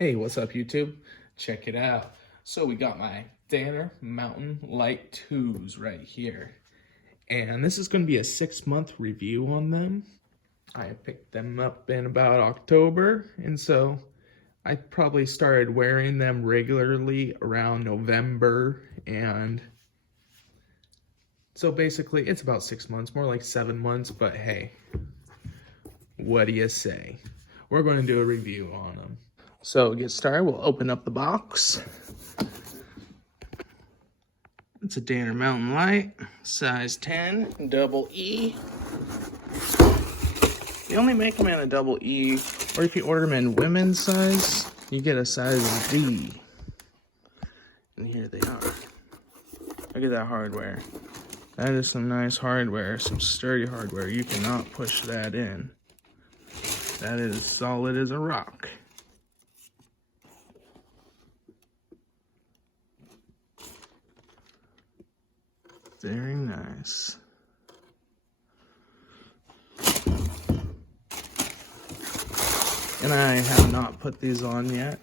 Hey, what's up YouTube? Check it out. So we got my Danner Mountain Light 2s right here. And this is going to be a 6-month review on them. I picked them up in about October, and so I probably started wearing them regularly around November, and so basically it's about 6 months, more like 7 months, but hey, what do you say? We're going to do a review on them. So to get started, we'll open up the box. It's a Danner Mountain Light, size 10, double E. You only make them in a double E, or if you order them in women's size, you get a size D. And here they are. Look at that hardware. That is some nice hardware, some sturdy hardware. You cannot push that in. That is solid as a rock. Very nice. And I have not put these on yet.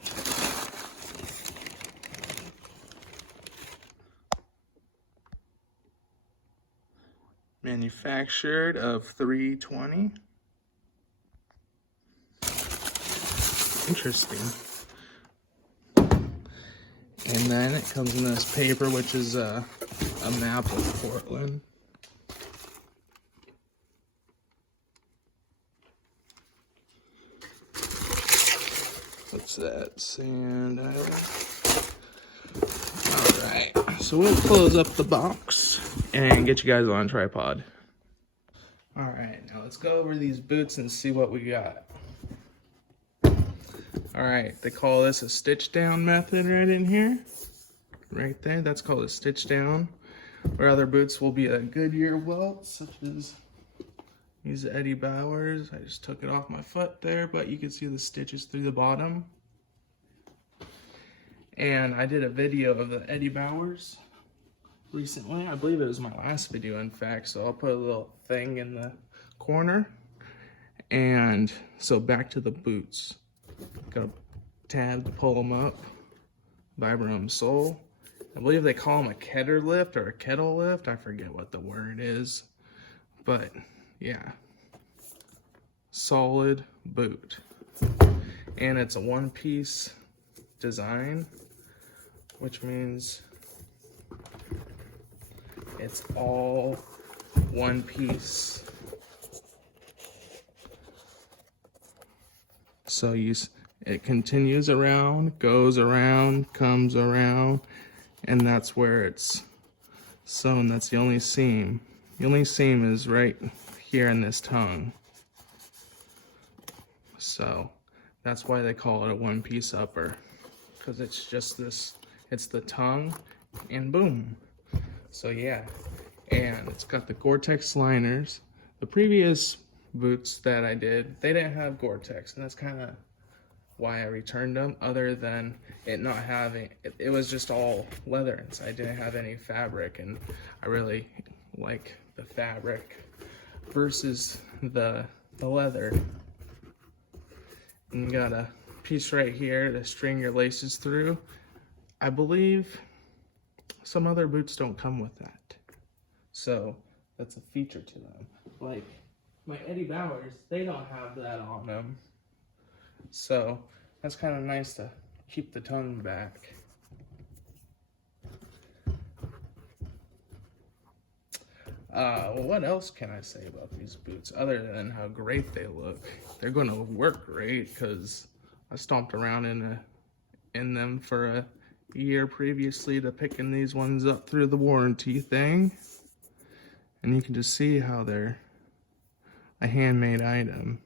Manufactured of 320. Interesting. And then it comes in this paper, which is a map of Portland. What's that? Sand Island. Alright, so we'll close up the box and get you guys on tripod. Alright, now let's go over these boots and see what we got. Alright, they call this a stitch down method right in here. Right there, that's called a stitch down. Where other boots will be a Goodyear welt, such as these Eddie Bauers. I just took it off my foot there, but you can see the stitches through the bottom. And I did a video of the Eddie Bauers recently. I believe it was my last video, in fact, so I'll put a little thing in the corner. And so back to the boots. Got a tab to pull them up. Vibram sole. I believe they call them a kettle lift or a kettle lift. I forget what the word is. But yeah. Solid boot. And it's a one-piece design, which means it's all one piece. So it continues around, goes around, comes around, and that's where it's sewn. That's the only seam. The only seam is right here in this tongue. So that's why they call it a one-piece upper, because it's just this, it's the tongue and boom. So yeah, and it's got the Gore-Tex liners. The previous boots that I did, they didn't have Gore-Tex, and that's kind of why I returned them, other than it not having, it was just all leather inside. I didn't have any fabric, and I really like the fabric versus the leather. And you got a piece right here to string your laces through. I believe some other boots don't come with that, so that's a feature to them. Like my Eddie Bauers, they don't have that on them. So that's kind of nice to keep the tongue back. What else can I say about these boots other than how great they look? They're going to work great because I stomped around in them for a year previously to picking these ones up through the warranty thing. And you can just see how they're a handmade item.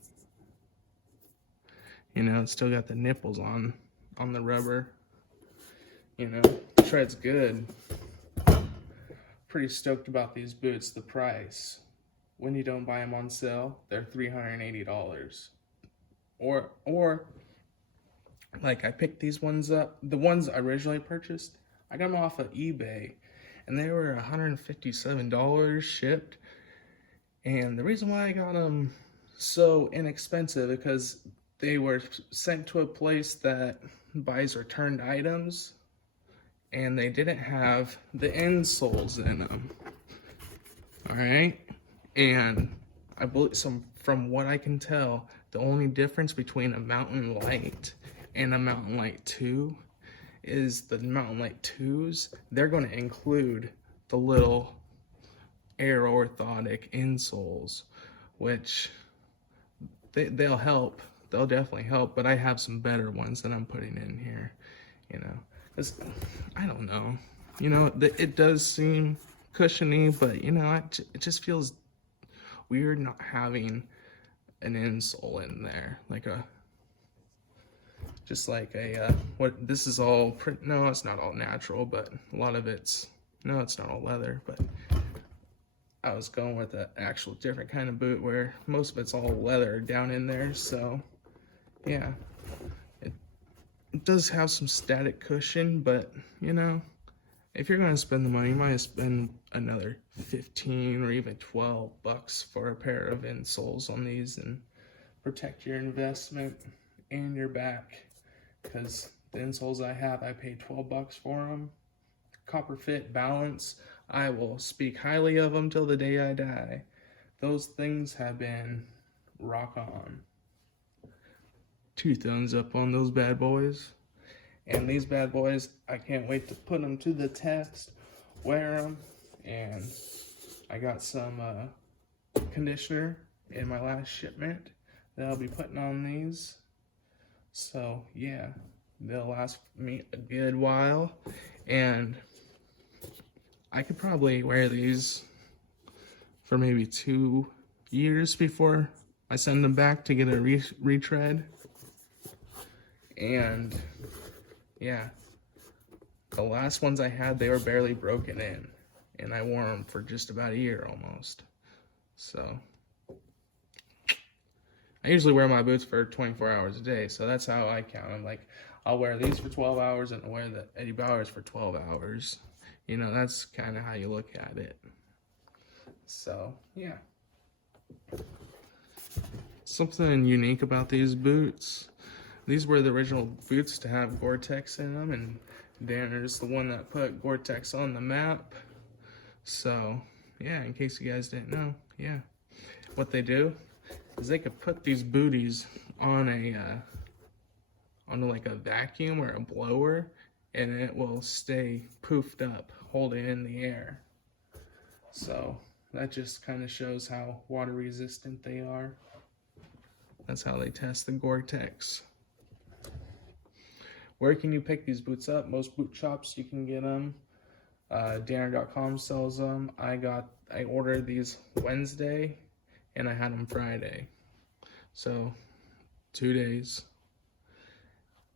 You know, it's still got the nipples on the rubber. You know, tread's good. Pretty stoked about these boots. The price, when you don't buy them on sale, they're $380. Or like I picked these ones up, the ones I originally purchased, I got them off of eBay, and they were $157 shipped. And the reason why I got them so inexpensive because they were sent to a place that buys returned items, and they didn't have the insoles in them. All right, and I believe from what I can tell, the only difference between a Mountain Light and a Mountain Light 2 is the Mountain Light 2s, they're going to include the little air orthotic insoles, which they'll help. They'll definitely help, but I have some better ones that I'm putting in here, you know. 'Cause, I don't know. You know, it does seem cushiony, but, you know, it just feels weird not having an insole in there. Like just like a, what, this is all print, no, it's not all natural, but a lot of it's, no, it's not all leather, but I was going with an actual different kind of boot where most of it's all leather down in there. So yeah, it does have some static cushion, but you know, if you're going to spend the money, you might spend another 15 or even 12 bucks for a pair of insoles on these and protect your investment and your back. Because the insoles I have, I paid 12 bucks for them. Copper Fit Balance, I will speak highly of them till the day I die. Those things have been rock on. 2 thumbs up on those bad boys. And these bad boys, I can't wait to put them to the test, wear them, and I got some conditioner in my last shipment that I'll be putting on these. So yeah, they'll last me a good while, and I could probably wear these for maybe 2 years before I send them back to get a retread. And yeah, the last ones I had, they were barely broken in, and I wore them for just about a year almost. So I usually wear my boots for 24 hours a day, so that's how I count them. Like, I'll wear these for 12 hours and I'll wear the Eddie Bauers for 12 hours. You know, that's kind of how you look at it. So, yeah. Something unique about these boots. These were the original boots to have Gore-Tex in them, and Danner's the one that put Gore-Tex on the map. So, yeah, in case you guys didn't know, yeah. What they do is they could put these booties on onto like a vacuum or a blower, and it will stay poofed up, hold it in the air. So that just kind of shows how water resistant they are. That's how they test the Gore-Tex. Where can you pick these boots up? Most boot shops you can get them. Danner.com sells them. I ordered these Wednesday and I had them Friday. So 2 days.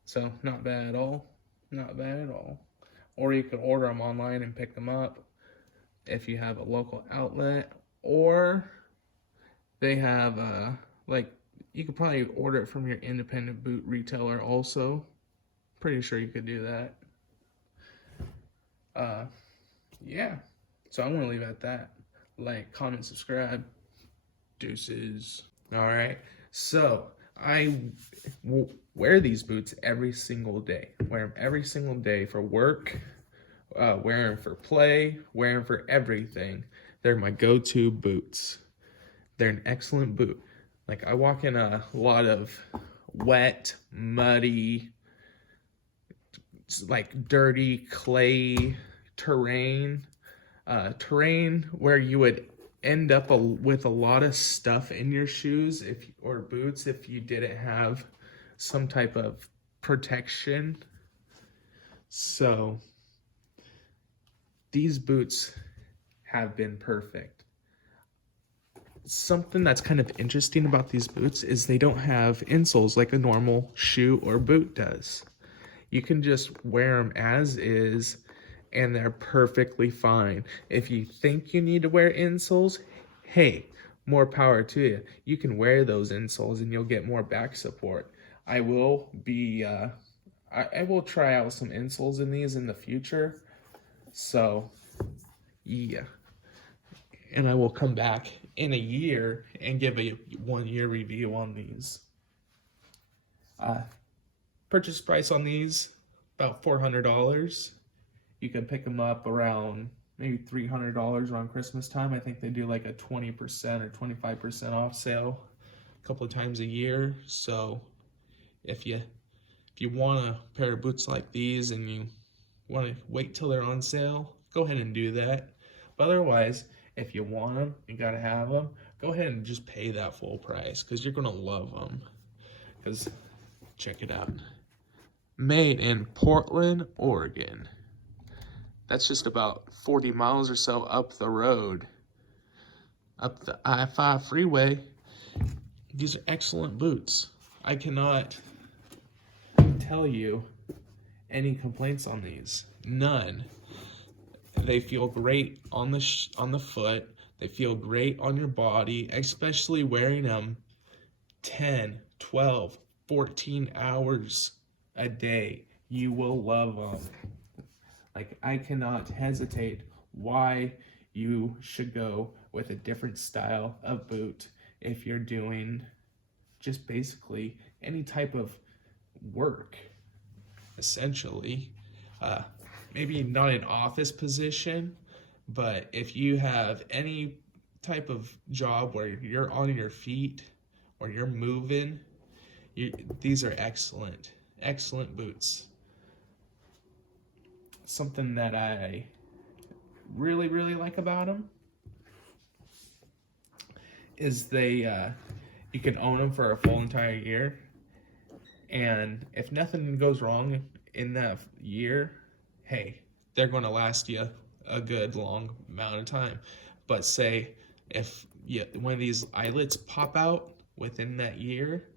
So not bad at all. Not bad at all. Or you can order them online and pick them up if you have a local outlet, or they have like, you could probably order it from your independent boot retailer also. Pretty sure you could do that. Yeah. So I'm gonna leave it at that. Like, comment, subscribe. Deuces. All right. So I wear these boots every single day. Wear them every single day for work. Wear them for play. Wear them for everything. They're my go-to boots. They're an excellent boot. Like, I walk in a lot of wet, muddy, like dirty clay terrain where you would end up with a lot of stuff in your shoes or boots if you didn't have some type of protection. So these boots have been perfect. Something that's kind of interesting about these boots is they don't have insoles like a normal shoe or boot does. You can just wear them as is, and they're perfectly fine. If you think you need to wear insoles, hey, more power to you. You can wear those insoles and you'll get more back support. I will try out some insoles in these in the future. So, yeah. And I will come back in a year and give a 1-year review on these. Purchase price on these, about $400. You can pick them up around maybe $300 around Christmas time. I think they do like a 20% or 25% off sale a couple of times a year. So if you want a pair of boots like these and you want to wait till they're on sale, go ahead and do that. But otherwise, if you want them, you gotta have them, go ahead and just pay that full price, because you're gonna love them. Because check it out, made in Portland, Oregon. That's just about 40 miles or so up the road, up the I-5 freeway. These are excellent boots. I cannot tell you any complaints on these. None. They feel great on the foot. They feel great on your body, especially wearing them 10, 12, 14 hours a day. You will love them. Like, I cannot hesitate why you should go with a different style of boot if you're doing just basically any type of work, essentially. Maybe not an office position, but if you have any type of job where you're on your feet or you're moving, these are excellent boots. Something that I really like about them is you can own them for a full entire year, and if nothing goes wrong in that year, hey, they're going to last you a good long amount of time. But say if one of these eyelets pop out within that year,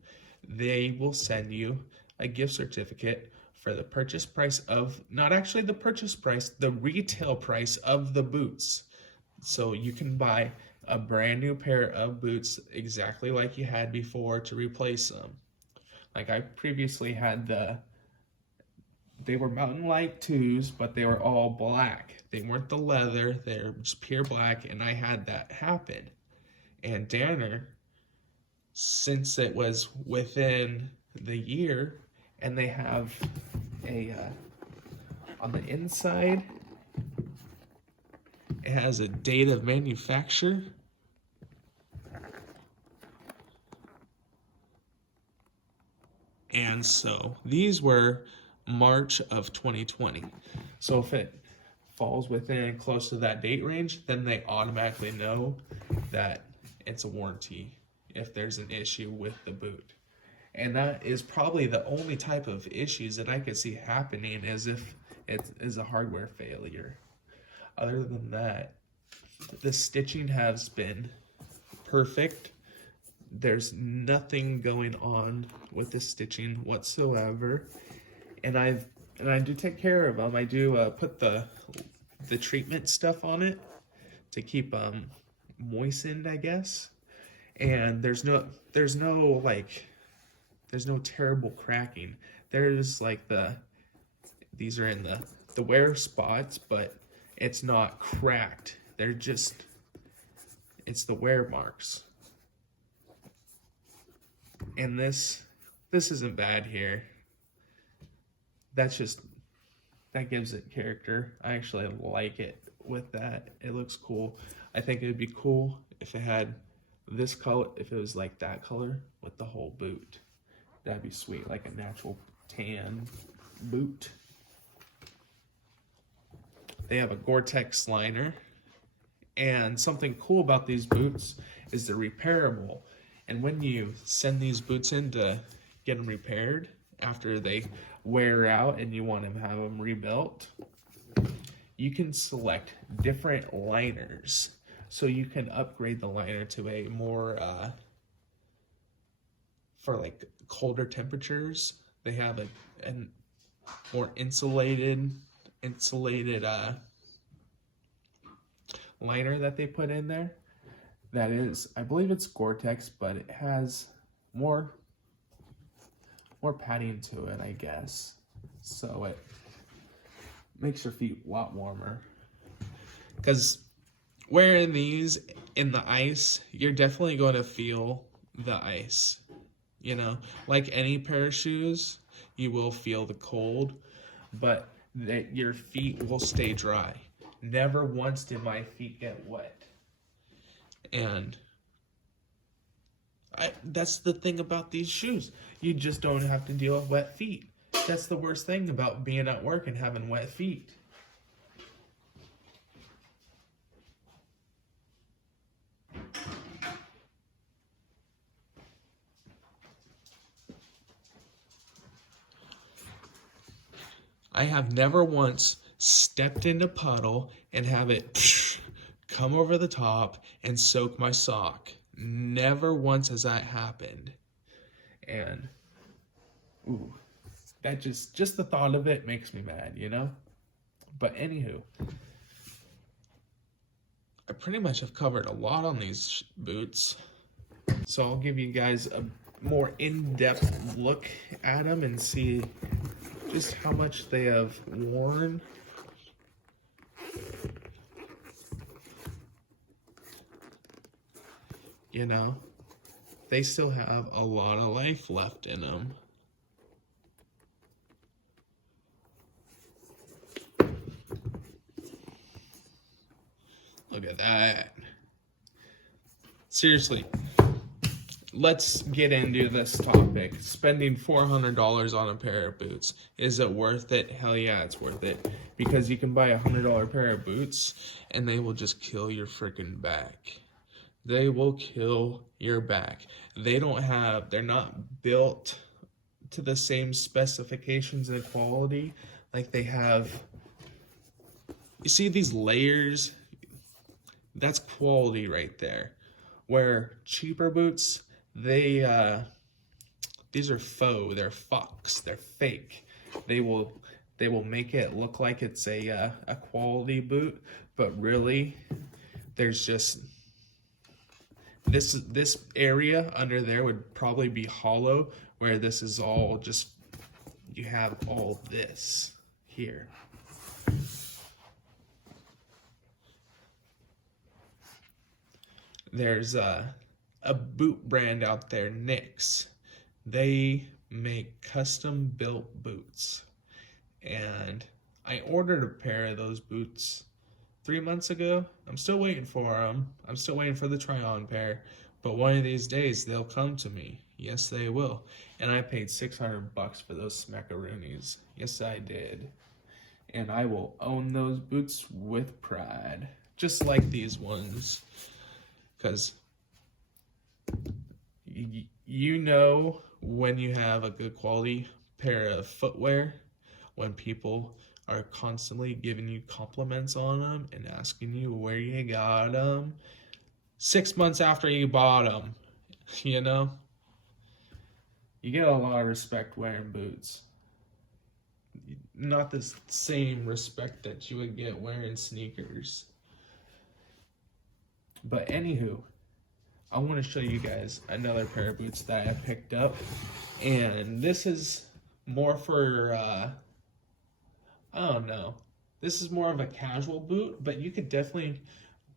they will send you a gift certificate for the purchase price of, not actually the purchase price, the retail price of the boots. So you can buy a brand new pair of boots exactly like you had before to replace them. Like, I previously had they were Mountain Light 2s, but they were all black. They weren't the leather, they were just pure black, and I had that happen. And Danner, since it was within the year, and they have on the inside, it has a date of manufacture. And so these were March of 2020. So if it falls within close to that date range, then they automatically know that it's a warranty if there's an issue with the boot. And that is probably the only type of issues that I could see happening, is if it is a hardware failure. Other than that, the stitching has been perfect. There's nothing going on with the stitching whatsoever. And I do take care of them. I do put the treatment stuff on it to keep moistened, I guess. And there's no terrible cracking. There's like these are in the wear spots, but it's not cracked. It's the wear marks. And this isn't bad here. That gives it character. I actually like it with that. It looks cool. I think it would be cool if it had this color, if it was like that color with the whole boot. That'd be sweet, like a natural tan boot. They have a Gore-Tex liner. And something cool about these boots is they're repairable. And when you send these boots in to get them repaired after they wear out and you want to have them rebuilt, you can select different liners. So you can upgrade the liner to a more, for like colder temperatures. They have a more insulated liner that they put in there. That is, I believe it's Gore-Tex, but it has more padding to it, I guess. So it makes your feet a lot warmer. Because wearing these in the ice, you're definitely going to feel the ice. You know, like any pair of shoes, You will feel the cold, but your feet will stay dry. Never once did my feet get wet. And that's the thing about these shoes. You just don't have to deal with wet feet. That's the worst thing about being at work and having wet feet. I have never once stepped in a puddle and have it come over the top and soak my sock. Never once has that happened. And ooh, that just the thought of it makes me mad, you know? But anywho, I pretty much have covered a lot on these boots. So I'll give you guys a more in-depth look at them and see just how much they have worn. You know, they still have a lot of life left in them. Look at that. Seriously, let's get into this topic. Spending $400 on a pair of boots. Is it worth it? Hell yeah, it's worth it. Because you can buy a $100 pair of boots and they will just kill your freaking back. They will kill your back. They're not built to the same specifications and quality like they have. You see these layers? That's quality right there. Where cheaper boots, these are faux, they're fucks, they're fake. They will make it look like it's a quality boot, but really there's just this area under there would probably be hollow, where this is all just, you have all this here. There's a boot brand out there, Nix. They make custom built boots. And I ordered a pair of those boots 3 months ago. I'm still waiting for them. I'm still waiting for the try-on pair. But one of these days, they'll come to me. Yes, they will. And I paid $600 for those smackaroonies. Yes, I did. And I will own those boots with pride. Just like these ones. Because you know when you have a good quality pair of footwear, when people are constantly giving you compliments on them and asking you where you got them 6 months after you bought them, you know? You get a lot of respect wearing boots. Not the same respect that you would get wearing sneakers. But anywho, I want to show you guys another pair of boots that I picked up. And this is more for, I don't know. This is more of a casual boot, but you could definitely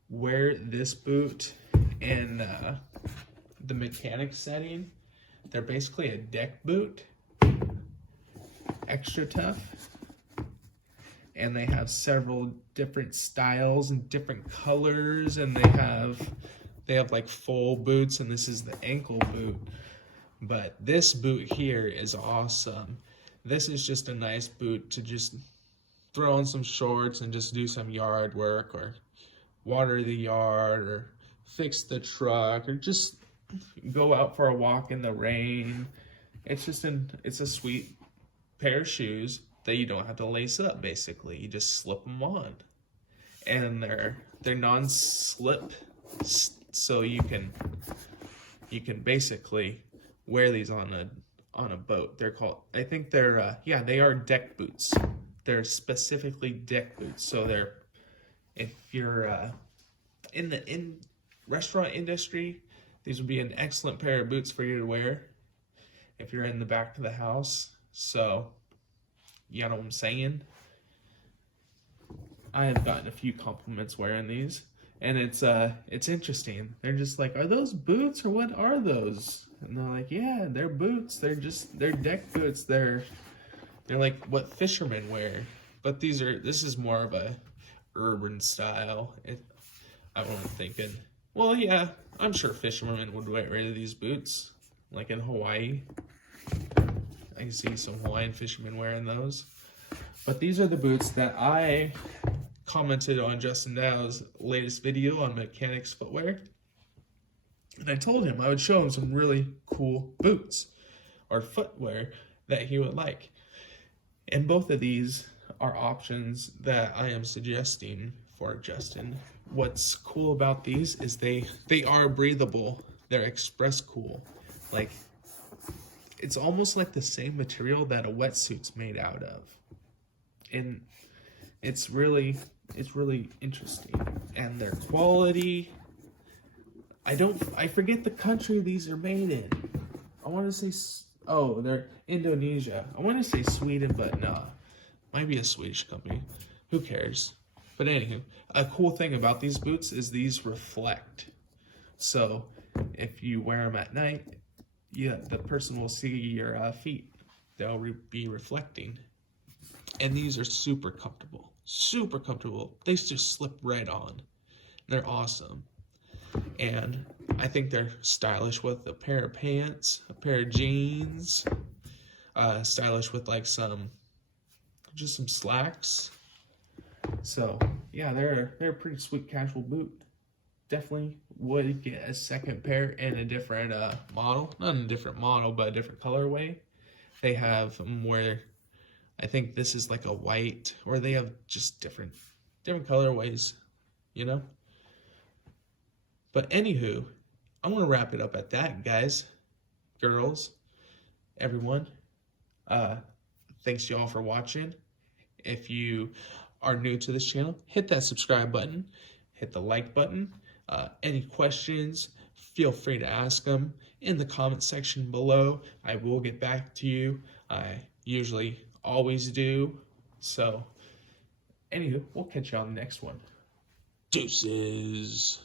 wear this boot in the mechanic setting. They're basically a deck boot. Extra tough. And they have several different styles and different colors, and they have like full boots, and this is the ankle boot. But this boot here is awesome. This is just a nice boot to just throw on some shorts and just do some yard work, or water the yard, or fix the truck, or just go out for a walk in the rain. It's a sweet pair of shoes that you don't have to lace up. Basically, you just slip them on, and they're non-slip, so you can basically wear these on a boat. They're called, I think they're they are deck boots. They're specifically deck boots. So they're, if you're in the restaurant industry, these would be an excellent pair of boots for you to wear if you're in the back of the house. So you know what I'm saying? I have gotten a few compliments wearing these, And it's interesting. They're just like, are those boots or what are those? And they're like, yeah, they're boots. They're deck boots. They're like what fishermen wear. But this is more of a urban style. I'm thinking, well, yeah, I'm sure fishermen would wear these boots, like in Hawaii. I can see some Hawaiian fishermen wearing those. But these are the boots that I commented on Justin Dow's latest video on mechanics footwear. And I told him I would show him some really cool boots or footwear that he would like. And both of these are options that I am suggesting for Justin. What's cool about these is they are breathable. They're express cool. Like, it's almost like the same material that a wetsuit's made out of. And it's really interesting. And their quality, I forget the country these are made in. I want to say, they're Indonesia. I want to say Sweden, but no. Might be a Swedish company. Who cares? But anywho, a cool thing about these boots is these reflect. So if you wear them at night, the person will see your feet. They'll be reflecting. And these are super comfortable. Super comfortable. They just slip right on. They're awesome. And I think they're stylish with a pair of pants, a pair of jeans, stylish with like some slacks. So yeah, they're a pretty sweet casual boot. Definitely would get a second pair in a different model. Not in a different model, but a different colorway. They have where I think this is like a white, or they have just different colorways, you know? But anywho, I'm going to wrap it up at that, guys, girls, everyone. Thanks y'all for watching. If you are new to this channel, hit that subscribe button, hit the like button. Any questions, feel free to ask them in the comment section below. I will get back to you. I usually always do. So, anywho, we'll catch you on the next one. Deuces.